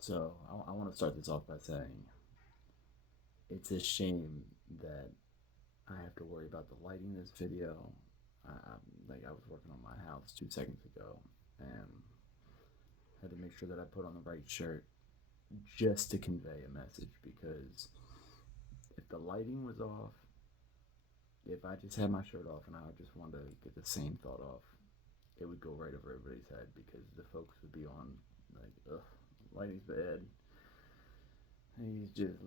So I want to start this off by saying it's a shame that I have to worry about the lighting in this video. I was working on my house 2 seconds ago and had to make sure that I put on the right shirt just to convey a message because if the lighting was off, if I just had my shirt off and I just wanted to get the same thought off, it would go right over everybody's head because the folks would be on like, ugh, lighting's bad. He's just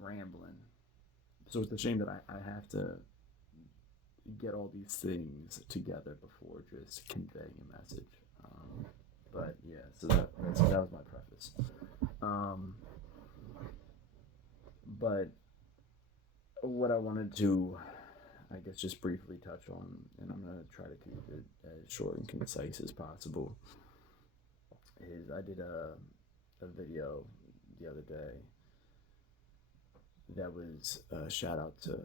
rambling. So it's a shame that I have to get all these things together before just conveying a message. But yeah, so that was my preface. Um, but what I wanted to, I guess, just briefly touch on, and I'm gonna try to keep it as short and concise as possible, is I did a video the other day that was a shout out to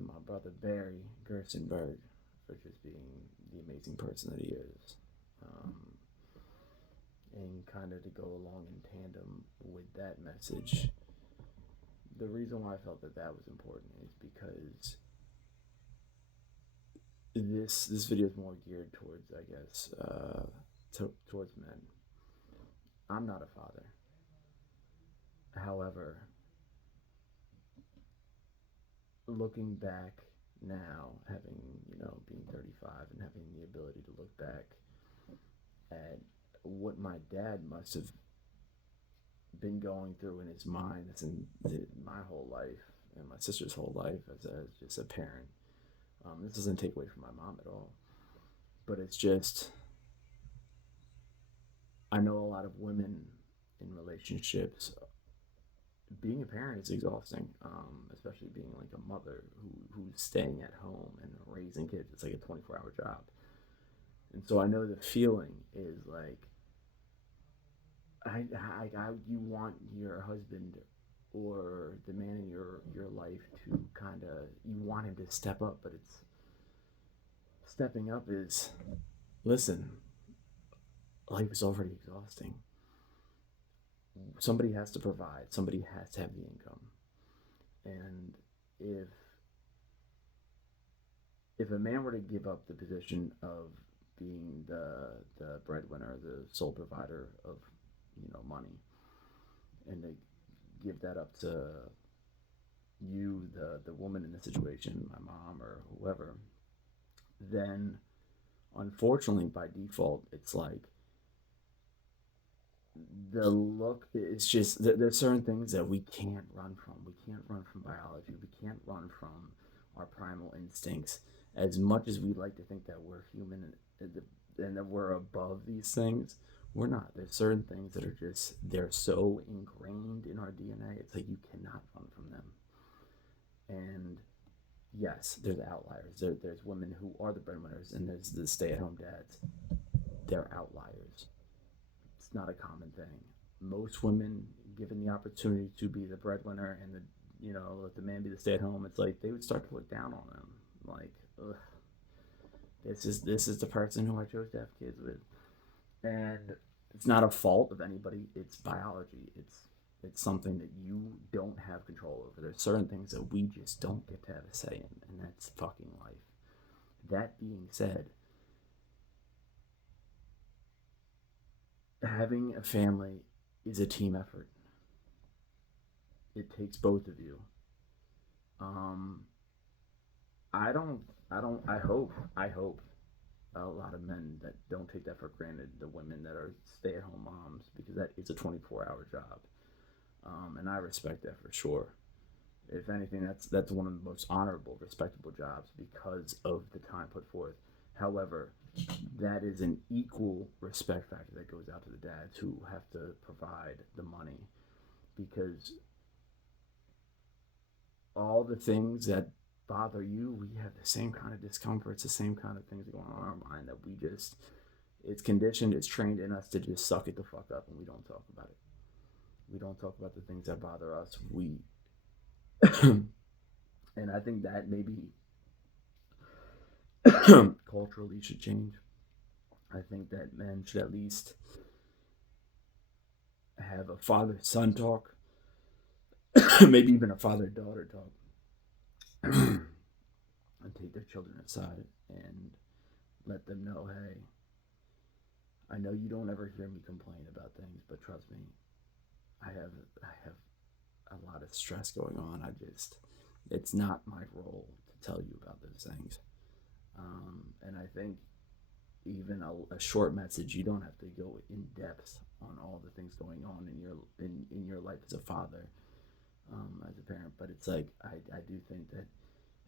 my brother Barry Gerstenberg for just being the amazing person that he is. Um, and kind of to go along in tandem with that message, the reason why I felt that that was important is because this video is more geared towards, I guess, towards men. I'm not a father. However, looking back now, having being 35 and having the ability to look back at what my dad must have been going through in his mind in my whole life and my sister's whole life as just a parent. This doesn't take away from my mom at all, but it's just I know a lot of women in relationships. Being a parent is exhausting, especially being like a mother who's staying at home and raising kids. It's like a 24-hour job, and so I know the feeling is like you want your husband or the man in your life to kind of you want him to step up, but it's stepping up is listen, life is already exhausting. Somebody has to provide, somebody has to have the income, and if if a man were to give up the position of being the breadwinner, the sole provider of money, and to give that up to you, the woman in the situation, my mom or whoever, then unfortunately by default it's like the look it's just there's certain things that we can't run from. We can't run from biology. We can't run from our primal instincts. As much as we like to think that we're human and that we're above these things, we're not. There's certain things that are just they're so ingrained in our DNA. It's like you cannot run from them. And yes, there's outliers. There's women who are the breadwinners, and there's the stay-at-home dads. They're outliers. It's not a common thing. Most women, given the opportunity to be the breadwinner and the let the man be the stay at home, it's like they would start to look down on them. Like, ugh, this is the person who I chose to have kids with, and it's not a fault of anybody. It's biology. It's something that you don't have control over. There's certain things that we just don't get to have a say in, and that's fucking life. That being said, having a family is a team effort. It takes both of you. Um, I don't, I hope a lot of men that don't take that for granted, the women that are stay at home moms, because that is a 24-hour job. And I respect that for sure. If anything, that's one of the most honorable, respectable jobs because of the time put forth. However, that is an equal respect factor that goes out to the dads who have to provide the money because all the things that bother you, we have the same kind of discomforts, the same kind of things going on in our mind that we just, it's conditioned, it's trained in us to just suck it the fuck up and we don't talk about it. We don't talk about the things that bother us. And I think that maybe culturally should change. I think that men should at least have a father son talk, maybe even a father daughter talk, and take their children aside and let them know, hey, I know you don't ever hear me complain about things, but trust me, I have a lot of stress going on. It's not my role to tell you about those things. And I think even a short message, you don't have to go in depth on all the things going on in your life as a father, as a parent. But it's like I do think that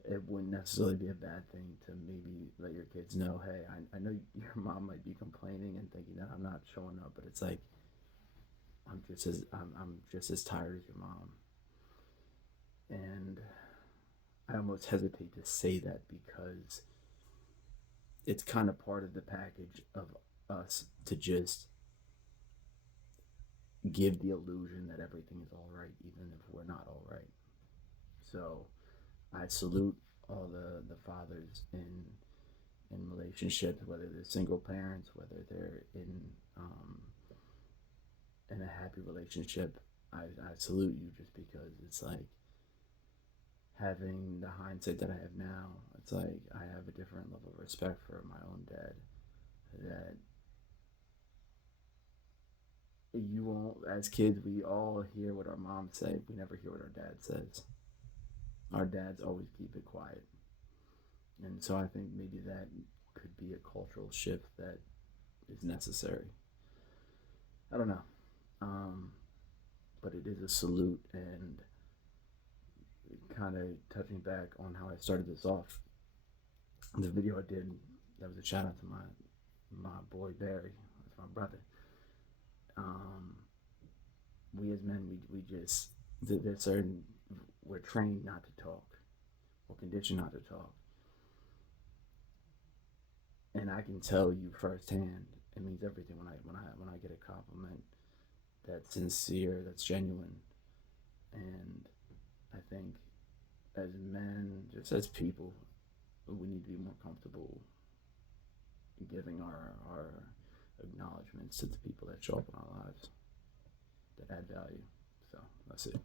it wouldn't necessarily be a bad thing to maybe let your kids know, hey, I know your mom might be complaining and thinking that I'm not showing up, but it's like I'm just as tired as your mom. And I almost hesitate to say that because it's kind of part of the package of us to just give the illusion that everything is all right, even if we're not all right. So I salute all the fathers in relationships, whether they're single parents, whether they're in a happy relationship. I salute you just because it's like having the hindsight that I have now. It's like I have a different level of respect for my own dad. That you won't, as kids, we all hear what our moms say. We never hear what our dad says. Our dads always keep it quiet. And so I think maybe that could be a cultural shift that is necessary. I don't know. Um, but it is a salute, and kind of touching back on how I started this off. The video I did, that was a shout out to my boy Barry. That's my brother. Um, we as men, we just, there's certain, we're trained not to talk. We're conditioned not to talk. And I can tell you firsthand, it means everything when I get a compliment that's sincere, that's genuine. And I think as men, just as people, we need to be more comfortable giving our acknowledgments to the people that show up in our lives that add value. So that's it.